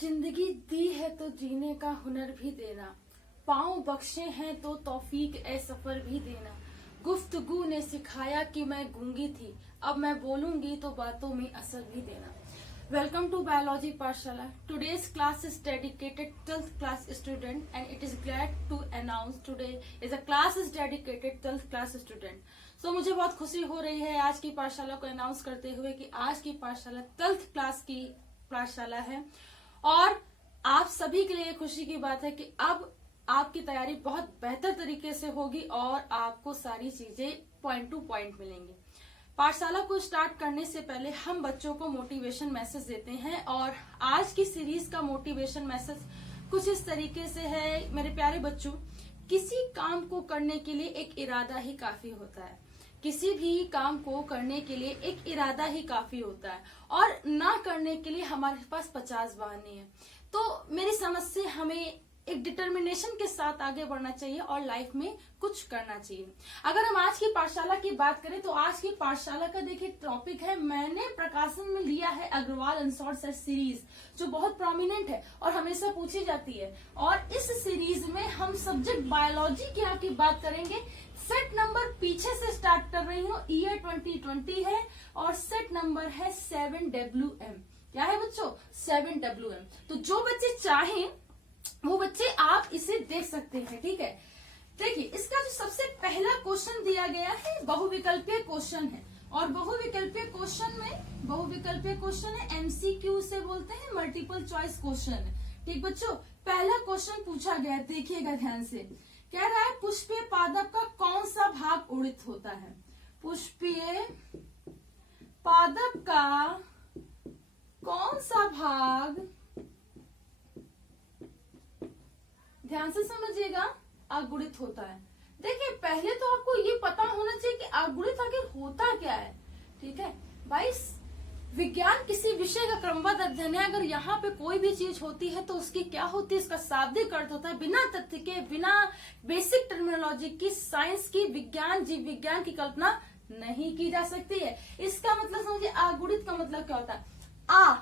जिंदगी दी है तो जीने का हुनर भी देना, पाँव बख्शे हैं तो तौफीक ए सफर भी देना। गुफ्तगू ने सिखाया कि मैं गूंगी थी, अब मैं बोलूंगी तो बातों में असर भी देना। Welcome to Biology Pathshala. Today's class is dedicated 12th class student and it is glad to announce today is a class is dedicated 12th class student. So मुझे बहुत खुशी हो रही है आज की पाठशाला को अनाउंस करते हुए कि आज की पाठशाला 12th क्लास की पाठशाला है और आप सभी के लिए खुशी की बात है कि अब आपकी तैयारी बहुत बेहतर तरीके से होगी और आपको सारी चीजें पॉइंट टू पॉइंट मिलेंगी। पाठशाला को स्टार्ट करने से पहले हम बच्चों को मोटिवेशन मैसेज देते हैं और आज की सीरीज का मोटिवेशन मैसेज कुछ इस तरीके से है। मेरे प्यारे बच्चों, किसी काम को करने के लिए एक इरादा ही काफी होता है। किसी भी काम को करने के लिए एक इरादा ही काफी होता है और ना करने के लिए हमारे पास 50 बहाने हैं। तो मेरी समझ से हमें एक डिटर्मिनेशन के साथ आगे बढ़ना चाहिए और लाइफ में कुछ करना चाहिए। अगर हम आज की पाठशाला की बात करें तो आज की पाठशाला का देखिए टॉपिक है, मैंने प्रकाशन में लिया है अग्रवाल अनसॉर्ट सेट सीरीज, जो बहुत प्रोमिनेंट है और हमेशा पूछी जाती है। और इस सीरीज में हम सब्जेक्ट बायोलॉजी की आपकी बात करेंगे। सेट नंबर पीछे से स्टार्ट कर रही हूँ, ईयर 2020 है और सेट नंबर है 7WM। क्या है बच्चों? 7WM। तो जो बच्चे चाहें वो बच्चे आप इसे देख सकते हैं, ठीक है। देखिए, इसका जो सबसे पहला क्वेश्चन दिया गया है बहुविकल्पीय क्वेश्चन है और बहुविकल्पीय क्वेश्चन है, एमसीक्यू से बोलते हैं, मल्टीपल चॉइस क्वेश्चन है, ठीक बच्चों। पहला क्वेश्चन पूछा गया, देखिएगा ध्यान से। कह रहा है पुष्पीय पादप का कौन सा भाग उड़ित होता है? पुष्पीय पादप का कौन सा भाग, ध्यान से समझिएगा, अगुणित होता है। देखिए, पहले तो आपको ये पता होना चाहिए कि अगुणित आखिर होता क्या है, ठीक है भाई। विज्ञान किसी विषय का क्रमबद्ध अध्ययन है। अगर यहाँ पे कोई भी चीज होती है तो उसकी क्या होती है, इसका शाब्दिक अर्थ होता है। बिना तथ्य के, बिना बेसिक टर्मिनोलॉजी की, साइंस की, विज्ञान, जीव विज्ञान की कल्पना नहीं की जा सकती है। इसका मतलब समझिए, अगुणित का मतलब क्या होता है? आ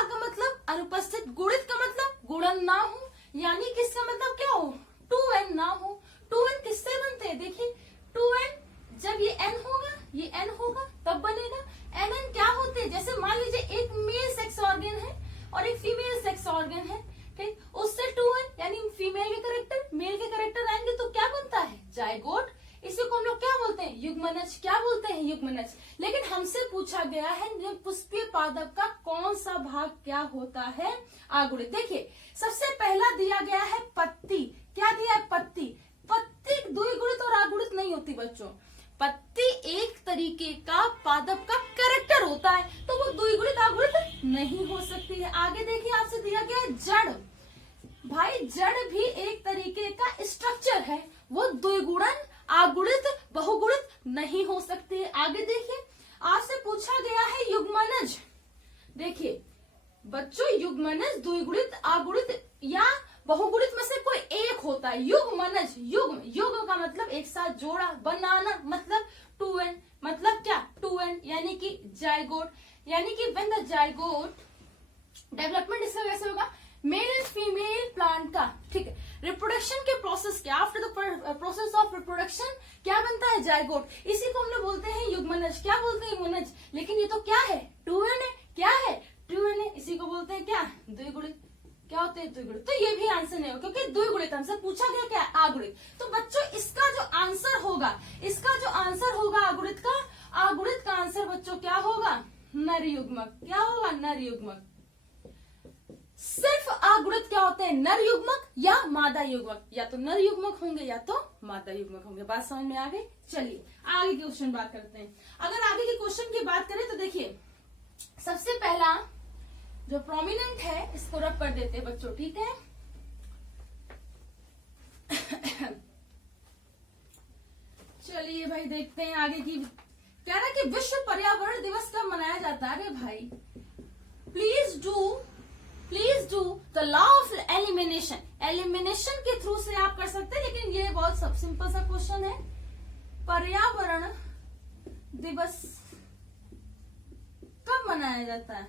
का मतलब अनुपस्थित, गुणित का मतलब गुणन ना हो, यानी कि इसका मतलब क्या हो? 2n ना हो। 2n किससे बनते हैं? देखिए, 2n जब ये n होगा तब बनेगा। nn क्या होते हैं? जैसे मान लीजिए एक मेल सेक्स ऑर्गन है और एक फीमेल सेक्स ऑर्गन है, ठीक, उससे 2n यानी फीमेल के करेक्टर, मेल के करेक्टर आएंगे तो क्या बनता है? जायगोट। इसी को हम लोग क्या बोलते हैं? युग्मनज। क्या बोलते हैं? युग्मनज। लेकिन हमसे पूछा गया है पुष्पीय पादप का कौन सा भाग क्या होता है? अगुणित। देखिए, सबसे पहला दिया गया है पत्ती। क्या दिया है? पत्ती। पत्ती द्विगुणित और अगुणित नहीं होती बच्चों। पत्ती एक तरीके का पादप का कैरेक्टर होता है, तो वो द्विगुणित अगुणित नहीं हो सकती है। आगे देखिए, आपसे दिया गया है जड़। भाई, जड़ भी एक तरीके का स्ट्रक्चर है, वो द्विगुणन, अगुणित, बहुगुणित नहीं हो सकती है। आगे देखिए, आपसे पूछा गया है युग्मनज। देखिए बच्चों, युग्मनज द्विगुणित, अगुणित या बहुगुणित में से कोई एक होता है। युग्मनज, युग्म का मतलब एक साथ जोड़ा, बनाना, मतलब 2n, मतलब क्या? 2n यानी कि जायगोट, यानी कि व्हेन द जायगोट डेवलपमेंट, इसका कैसे होगा? मेल एंड फीमेल प्लांट का, ठीक है, रिप्रोडक्शन के प्रोसेस के after the process of reproduction क्या बनता है? जायगोट। इसी को हम लोग बोलते हैं युग्मनज। क्या बोलते हैं? युग्मनज। लेकिन ये तो क्या है? 2n है। क्या है? 2n है। इसी को बोलते हैं क्या? द्विगुणित। क्या होते हैं? द्विगुणित। तो ये भी आंसर नहीं होगा क्योंकि द्विगुणित हमसे पूछा गया क्या? अगुणित। तो बच्चों, इसका जो आंसर होगा अगुणित का आंसर बच्चों क्या होगा? नर युग्मक। क्या होगा? नर युग्मक। सिर्फ अगुणित क्या होते हैं? नर युग्मक या मादा युग्मक। या तो नर युग्मक होंगे या तो मादा युग्मक होंगे। बात समझ में आ गई? चलिए आगे के क्वेश्चन बात करते हैं। अगर आगे के क्वेश्चन की बात करें तो देखिए, सबसे पहला जो प्रोमिनेंट है इसको रब कर देते हैं बच्चों, ठीक है। चलिए भाई, देखते हैं आगे की। कह रहा है कि विश्व पर्यावरण दिवस कब मनाया जाता है? अरे भाई, please do the law of elimination. Elimination के थ्रू से आप कर सकते हैं, लेकिन ये बहुत सब सिंपल सा क्वेश्चन है। पर्यावरण दिवस कब मनाया जाता है?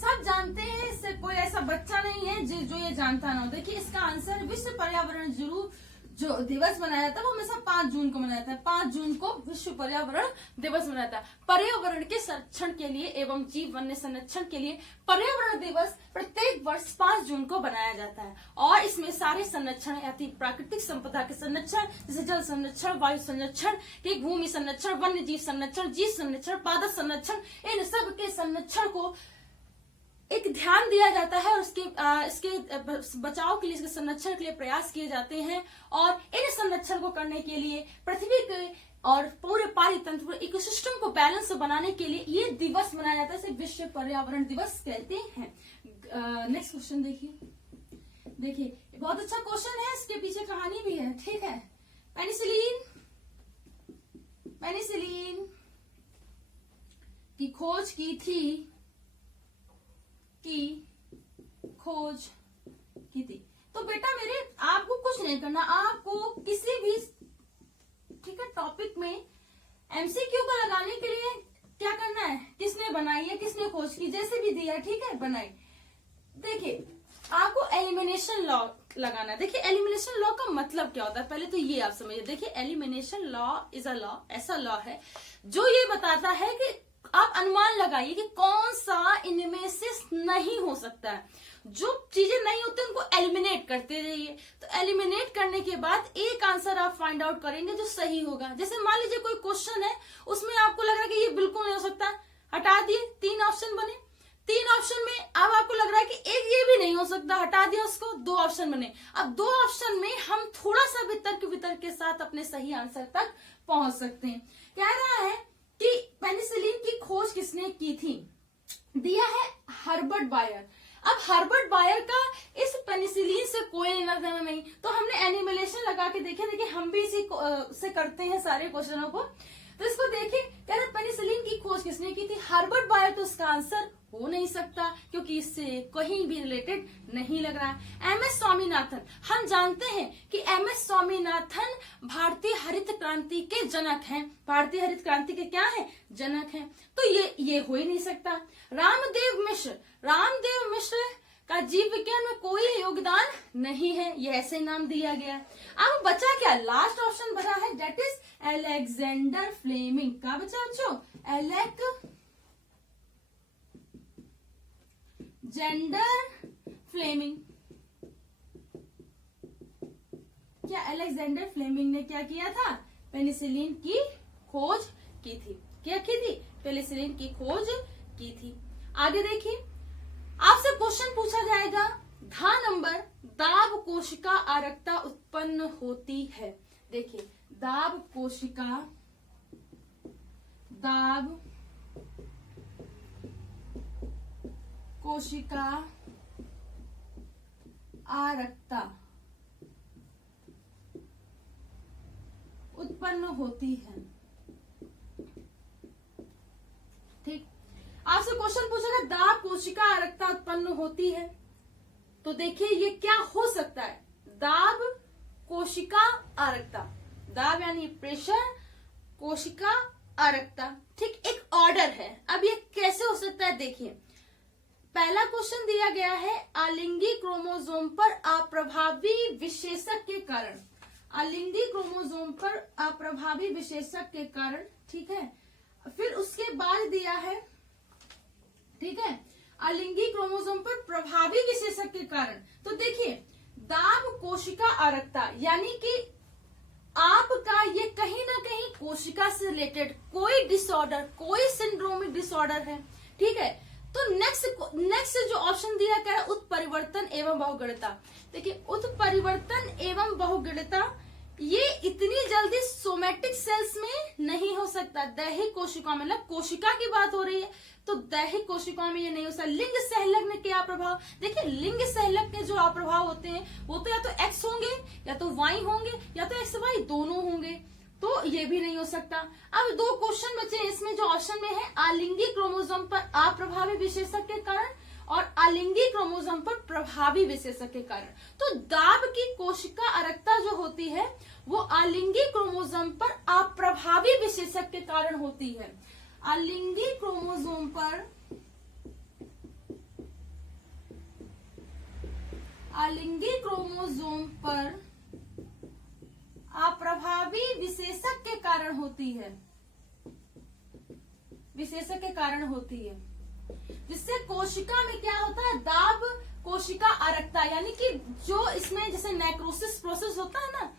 सब जानते हैं, इससे कोई ऐसा बच्चा नहीं है जो ये जानता ना हो। देखिए इसका आंसर विश्व पर्यावरण जरूर जो दिवस मनाया जाता है वो हमेशा 5 जून को मनाया जाता है। 5 जून को विश्व पर्यावरण दिवस मनाया जाता है। पर्यावरण के संरक्षण के लिए एवं जीव वन्य संरक्षण के लिए पर्यावरण दिवस प्रत्येक वर्ष 5 जून को बनाया जाता है। और इसमें सारे संरक्षण यानी प्राकृतिक संपदा के संरक्षण जैसे जल संरक्षण, वायु संरक्षण, भूमि संरक्षण, वन्य जीव संरक्षण, जीव संरक्षण, पादप संरक्षण, इन सब के संरक्षण को एक ध्यान दिया जाता है और इसके बचाव के लिए, इसके संरक्षण के लिए प्रयास किए जाते हैं। और इन संरक्षण को करने के लिए पृथ्वी के और पूरे पारितंत्र इकोसिस्टम को बैलेंस बनाने के लिए ये दिवस मनाया जाता है। इसे विश्व पर्यावरण दिवस कहते हैं। नेक्स्ट क्वेश्चन देखिए बहुत अच्छा क्वेश्चन है, इसके पीछे कहानी भी है। ठीक है, पेनिसिलिन की खोज की थी तो बेटा मेरे आपको कुछ नहीं करना, आपको किसी भी ठीक है टॉपिक में एमसीक्यू को लगाने के लिए क्या करना है, किसने बनाई है, किसने खोज की, जैसे भी दिया ठीक है बनाई। देखिए आपको एलिमिनेशन लॉ लगाना है। देखिए एलिमिनेशन लॉ का मतलब क्या होता है, पहले तो ये आप समझिए। देखिए elimination law is a law, ऐसा लॉ है जो ये बताता है कि आप अनुमान लगाइए कि कौन सा इनमें से नहीं हो सकता है। जो चीजें नहीं होती उनको एलिमिनेट करते रहिए। तो एलिमिनेट करने के बाद एक आंसर आप फाइंड आउट करेंगे जो सही होगा। जैसे मान लीजिए कोई क्वेश्चन है, उसमें आपको लग रहा है कि ये बिल्कुल नहीं हो सकता, हटा दिए, 3 ऑप्शन बने। 3 ऑप्शन में अब आपको लग रहा है कि एक ये भी नहीं हो सकता, हटा दिया उसको, 2 ऑप्शन बने। अब 2 ऑप्शन में हम थोड़ा सा भी तर्क वितर्क के साथ अपने सही आंसर तक पहुंच सकते हैं। कह रहा है कि पेनिसिलिन की खोज किसने की थी, दिया है हर्बर्ट बायर। अब हर्बर्ट बायर का इस पेनिसिलिन से कोई लेना देना नहीं, तो हमने एनिमेलेशन लगा के देखिए हम भी इसी से करते हैं सारे क्वेश्चनों को। तो इसको देखिए, कह रहे पेनिसिलिन की खोज किसने की थी, हर्बर्ट बायर। तो इसका आंसर हो नहीं सकता क्योंकि इससे कहीं भी रिलेटेड नहीं लग रहा है। एमएस स्वामीनाथन, हम जानते हैं कि एमएस स्वामीनाथन भारतीय हरित क्रांति के जनक हैं। भारतीय हरित क्रांति के क्या हैं, जनक हैं। तो ये हो ही नहीं सकता। रामदेव मिश्र का जीव विज्ञान में कोई योगदान नहीं है, ये ऐसे नाम दिया गया। अब बचा क्या, लास्ट ऑप्शन बचा है, डेट इज अलेक्जेंडर फ्लेमिंग। का बचा बच्चों, अलेक्जेंडर फ्लेमिंग। क्या अलेक्जेंडर फ्लेमिंग ने क्या किया था, पेनिसिलिन की खोज की थी। क्या की थी, पेनिसिलिन की खोज की थी। आगे देखिए, आपसे क्वेश्चन पूछा जाएगा घ नंबर, दाब कोशिका आरक्ता उत्पन्न होती है। देखिए दाब कोशिका आरक्ता उत्पन्न होती है। ठीक, आपसे क्वेश्चन पूछेगा दाब कोशिका आरक्ता उत्पन्न होती है, तो देखिए ये क्या हो सकता है, दाब कोशिका आरक्ता। दाब यानी प्रेशर, कोशिका आरक्ता, ठीक एक ऑर्डर है। अब ये कैसे हो सकता है, देखिए पहला क्वेश्चन दिया गया है आलिंगी क्रोमोसोम पर अप्रभावी विशेषक के कारण। आलिंगी क्रोमोसोम पर अप्रभावी विशेषक के कारण, ठीक है। फिर उसके बाद दिया है, ठीक है, आलिंगी क्रोमोसोम पर प्रभावी विशेषक के कारण। तो देखिए दाब कोशिका आरक्ता यानी कि आपका ये कहीं ना कहीं कोशिका से रिलेटेड कोई डिसऑर्डर, कोई सिंड्रोमिक डिसऑर्डर है, ठीक है। तो नेक्स्ट जो ऑप्शन दिया गया है उत्परिवर्तन एवं बहुगुणिता। देखिए उत्परिवर्तन एवं बहुगुणिता ये इतनी जल्दी सोमेटिक सेल्स में नहीं हो सकता, दैहिक कोशिका में, मतलब कोशिका की बात हो रही है तो दैहिक कोशिका में ये नहीं हो सकता। लिंग सहलग में क्या प्रभाव, देखिए लिंग सहलग के जो अप्रभाव होते हैं वो तो या तो एक्स होंगे या तो वाई होंगे या तो एक्स वाई दोनों होंगे, तो ये भी नहीं हो सकता। अब 2 क्वेश्चन बचे, इसमें जो ऑप्शन में है आलिंगी क्रोमोसोम पर अप्रभावी विशेषक के कारण और आलिंगी क्रोमोसोम पर प्रभावी विशेषक के कारण। तो दाब की कोशिका आरक्ता जो होती है वो आलिंगी क्रोमोसोम पर अप्रभावी विशेषक के कारण होती है। आलिंगी क्रोमोसोम पर अलिंगी क्रोमोसोम पर अप्रभावी विशेषक के कारण होती है, विशेषक के कारण होती है, जिससे कोशिका में क्या होता है, दाब कोशिका अरकता, यानी कि जो इसमें जैसे नेक्रोसिस प्रोसेस होता है ना,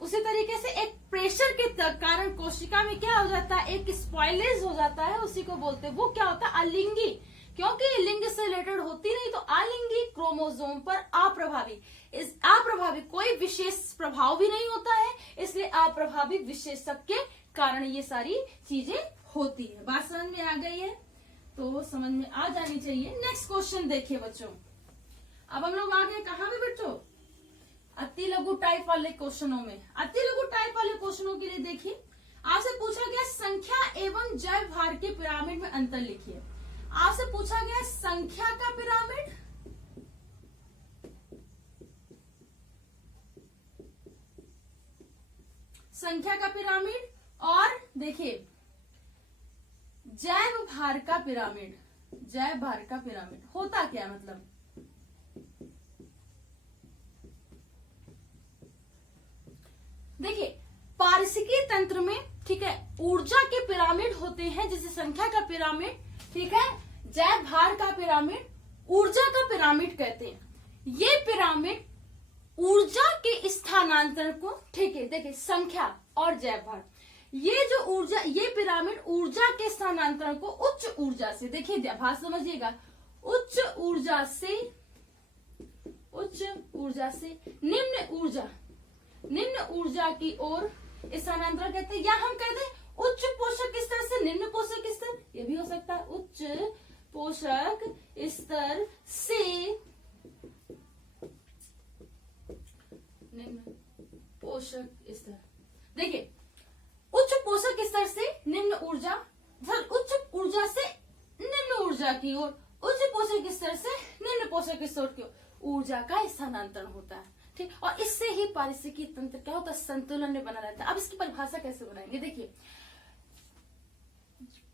उसी तरीके से एक प्रेशर के कारण कोशिका में क्या हो जाता है, एक स्पॉइलेज हो जाता है, उसी को बोलते हैं, वो क्या होता है, अलिंगी, क्योंकि लिंग से रिलेटेड होती नहीं, तो अलिंगी क्रोमोसोम पर अप्रभावी, इस अप्रभावी कोई विशेष प्रभाव भी नहीं होता है, इसलिए अप्रभावी विशेषक के कारण ये सारी चीजें होती है। बात समझ में आ गई है, तो समझ में आ जानी चाहिए। नेक्स्ट क्वेश्चन देखिए बच्चों, अब हम लोग आ गए कहाँ पे बच्चों, अति लघु टाइप वाले क्वेश्चनों में। अति लघु टाइप वाले क्वेश्चनों के लिए देखिए, आपसे पूछा गया संख्या एवं जैव भार के पिरामिड में अंतर लिखिए। आपसे पूछा गया संख्या का पिरामिड, संख्या का पिरामिड, और देखिए जैव भार का पिरामिड। जैव भार का पिरामिड होता क्या, मतलब देखिए पारिस्थितिकीय तंत्र में, ठीक है, ऊर्जा के पिरामिड होते हैं, जैसे संख्या का पिरामिड, ठीक है, जैव भार का पिरामिड, ऊर्जा का पिरामिड कहते हैं। ये पिरामिड ऊर्जा के स्थानांतरण को, ठीक है, देखिए संख्या और जैव भार, ये जो ऊर्जा, ये पिरामिड ऊर्जा के स्थानांतरण को उच्च ऊर्जा से, देखिए भाग समझिएगा, उच्च ऊर्जा से निम्न ऊर्जा की ओर स्थानांतरण कहते हैं, या हम कहते हैं उच्च पोषक स्तर से निम्न पोषक स्तर, ये भी हो सकता है, उच्च पोषक स्तर से निम्न पोषक स्तर। देखिए उच्च पोषक स्तर से निम्न ऊर्जा, उच्च ऊर्जा से निम्न ऊर्जा की ओर, उच्च पोषक स्तर से निम्न पोषक स्तर की ओर ऊर्जा का स्थानांतरण होता है, ठीक। और इससे ही पारिस्थितिकीय तंत्र क्या होता है, संतुलन में बना रहता है। अब इसकी परिभाषा कैसे बनाएंगे, देखिए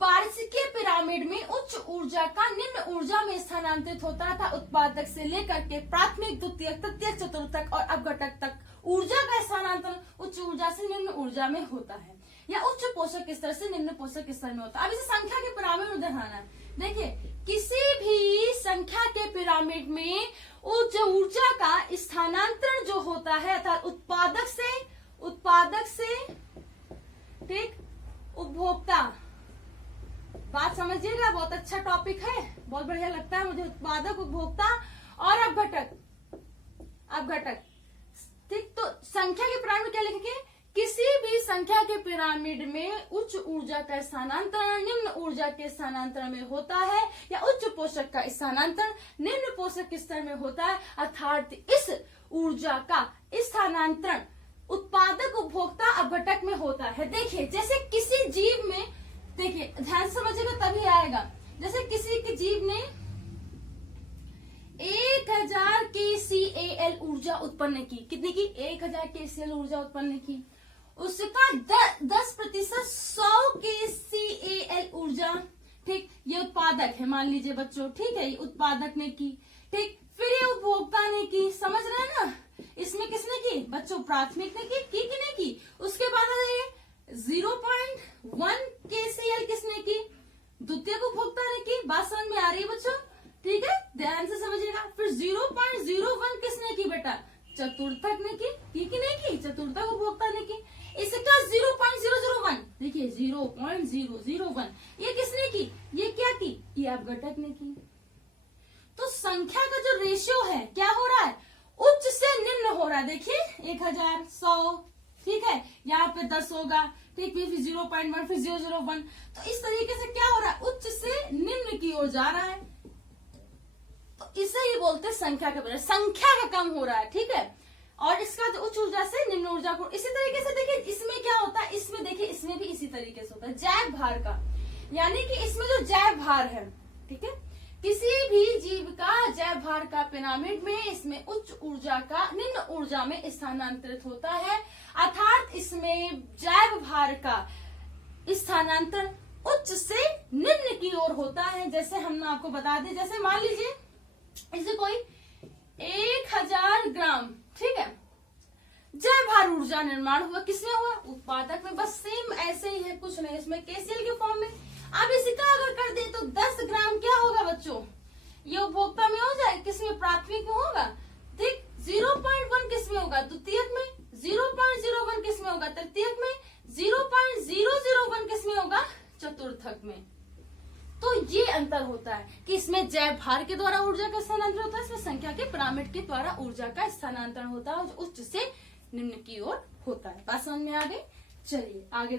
पारिस्थितिकीय पिरामिड में उच्च ऊर्जा का निम्न ऊर्जा में स्थानांतरित होता था, उत्पादक से लेकर के प्राथमिक, द्वितीयक, तृतीयक, चतुर्थक और अपघटक तक ऊर्जा का स्थानांतरण उच्च ऊर्जा से निम्न ऊर्जा में होता है, या उच्च पोषक स्तर से निम्न पोषक स्तर में होता है। अब इसे संख्या के पिरामिड में दिखाना है। देखिए किसी भी संख्या के पिरामिड में उच्च ऊर्जा का स्थानांतरण जो होता है, अर्थात उत्पादक से ठीक उपभोक्ता, बात समझिएगा, बहुत अच्छा टॉपिक है, बहुत बढ़िया लगता है मुझे, उत्पादक, उपभोक्ता और अपघटक, ठीक। तो संख्या के पिरामिड क्या लिखेंगे, किसी भी संख्या के पिरामिड में उच्च ऊर्जा का स्थानांतरण निम्न ऊर्जा के स्थानांतरण में होता है, या उच्च पोषक का स्थानांतरण निम्न पोषक स्तर में होता है, अर्थात इस ऊर्जा का स्थानांतरण उत्पादक, उपभोक्ता, अपघटक में होता है। देखिए जैसे किसी जीव में, देखिए ध्यान से समझिएगा तभी आएगा, जैसे किसी के जीव ने 1000 kcal ऊर्जा उत्पन्न की, कितनी की, 1000 kcal ऊर्जा उत्पन्न की, उसका 10% 100 kcal ऊर्जा, ठीक, ये उत्पादक है मान लीजिए बच्चों, ठीक है, ये उत्पादक ने की, ठीक। फिर ये उपभोक्ता ने की, समझ रहे हैं ना, इसमें किसने की बच्चों, प्राथमिक ने की कि नहीं की। उसके बाद 0.1 kcal किसने की, द्वितीयक उपभोक्ता ने की। बात समझ में आ रही है बच्चों, ठीक है, ध्यान से समझिएगा। फिर 0.01 किसने की बेटा, चतुर्थक ने की कि नहीं की, चतुर्थक उपभोक्ता ने की। इसका 0.001, देखिए 0.001 ये किसने की, ये क्या की, ये अपघटक ने की। तो संख्या का जो रेशियो है क्या हो रहा है, उच्च से निम्न हो रहा है। देखिए 1000, 100, ठीक है, यहाँ पे 10 होगा, ठीक, फिर 0.1, फिर 001। तो इस तरीके से क्या हो रहा है, उच्च से निम्न की ओर जा रहा है, तो इसे ही बोलते हैं संख्या का, संख्या का कम हो रहा है, ठीक है। और इसका जो उच्च ऊर्जा से निम्न ऊर्जा को, इसी तरीके से देखिए इसमें क्या होता है, इसमें देखिए इसमें भी इसी तरीके से होता है जैव भार का, यानी कि इसमें जो जैव भार है, ठीक है, किसी भी जीव का जैव भार का पिरामिड में इसमें उच्च ऊर्जा का निम्न ऊर्जा में स्थानांतरित होता है, अर्थात इसमें जैव भार का स्थानांतरण उच्च से निम्न की ओर होता है। जैसे हमने आपको बता दें, जैसे मान लीजिए इसे कोई का निर्माण हुआ, किसमें हुआ? उत्पादक में। बस सेम ऐसे ही है, कुछ नहीं, इसमें KCl के फॉर्म में। अब इसी का अगर कर दे तो 10 ग्राम क्या होगा बच्चों? ये उपभोक्ता में हो जाए, किसमें? प्राथमिक में होगा। ठीक, 0.1 किसमें होगा? द्वितीयक में। 0.01 किसमें होगा? तृतीयक में। 0.001 किसमें होगा? चतुर्थक में। तो ये अंतर होता है कि इसमें जैव भार के द्वारा ऊर्जा का स्थानांतरण होता है, इसमें संख्या के पिरामिड के द्वारा ऊर्जा का स्थानांतरण होता है, उच्च से निम्न की ओर होता है। बात समझ में आ गई? चलिए आगे